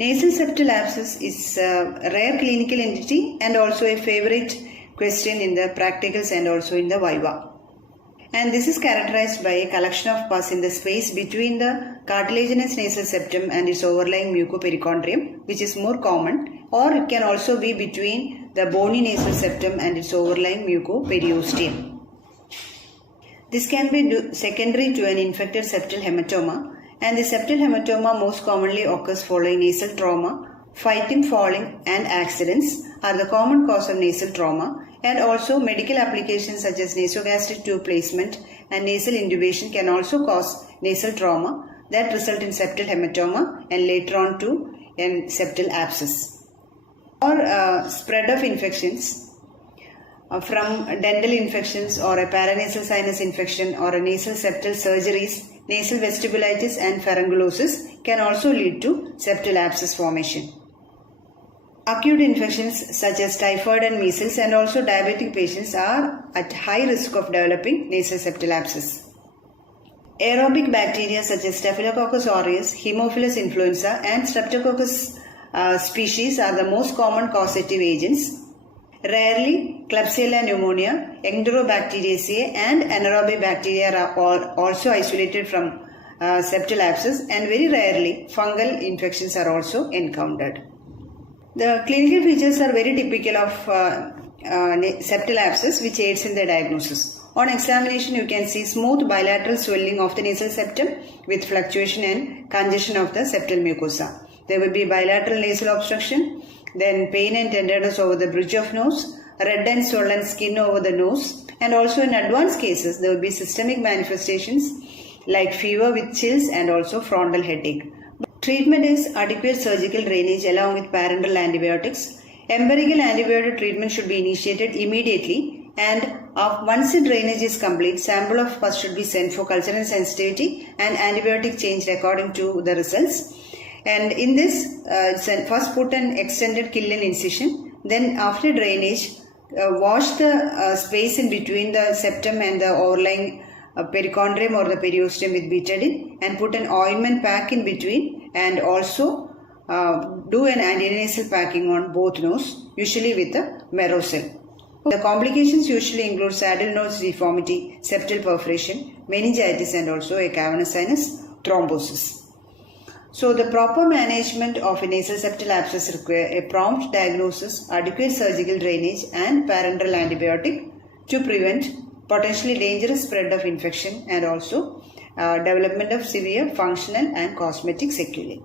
Nasal septal abscess is a rare clinical entity and also a favorite question in the practicals and also in the viva. And this is characterized by a collection of pus in the space between the cartilaginous nasal septum and its overlying mucoperichondrium, which is more common, or it can also be between the bony nasal septum and its overlying mucoperiosteum. This can be secondary to an infected septal hematoma, and the septal hematoma most commonly occurs following nasal trauma. Fighting, falling and accidents are the common cause of nasal trauma, and also medical applications such as nasogastric tube placement and nasal intubation can also cause nasal trauma that result in septal hematoma and later on to an septal abscess. Or spread of infections from dental infections or a paranasal sinus infection or a nasal septal surgeries, nasal vestibulitis and pharyngulosis can also lead to septal abscess formation. Acute infections such as typhoid and measles and also diabetic patients are at high risk of developing nasal septal abscess. Aerobic bacteria such as Staphylococcus aureus, Haemophilus influenza and Streptococcus species are the most common causative agents. Rarely, Klebsiella pneumonia, Enterobacteriaceae and anaerobic bacteria are also isolated from septal abscess, and very rarely fungal infections are also encountered. The clinical features are very typical of septal abscess, which aids in the diagnosis. On examination, you can see smooth bilateral swelling of the nasal septum with fluctuation and congestion of the septal mucosa. There will be bilateral nasal obstruction, then pain and tenderness over the bridge of nose, red and swollen skin over the nose, and also in advanced cases there will be systemic manifestations like fever with chills and also frontal headache. Treatment is adequate surgical drainage along with parenteral antibiotics. Empirical antibiotic treatment should be initiated immediately, and once the drainage is complete, sample of pus should be sent for culture and sensitivity and antibiotic changed according to the results. And in this, first put an extended Killian incision, then after drainage, wash the space in between the septum and the overlying perichondrium or the periosteum with betadine and put an ointment pack in between, and also do an antinasal packing on both nose, usually with the Merocel. The complications usually include saddle nose deformity, septal perforation, meningitis and also a cavernous sinus thrombosis. So the proper management of a nasal septal abscess require a prompt diagnosis, adequate surgical drainage and parenteral antibiotic to prevent potentially dangerous spread of infection and also development of severe functional and cosmetic sequelae.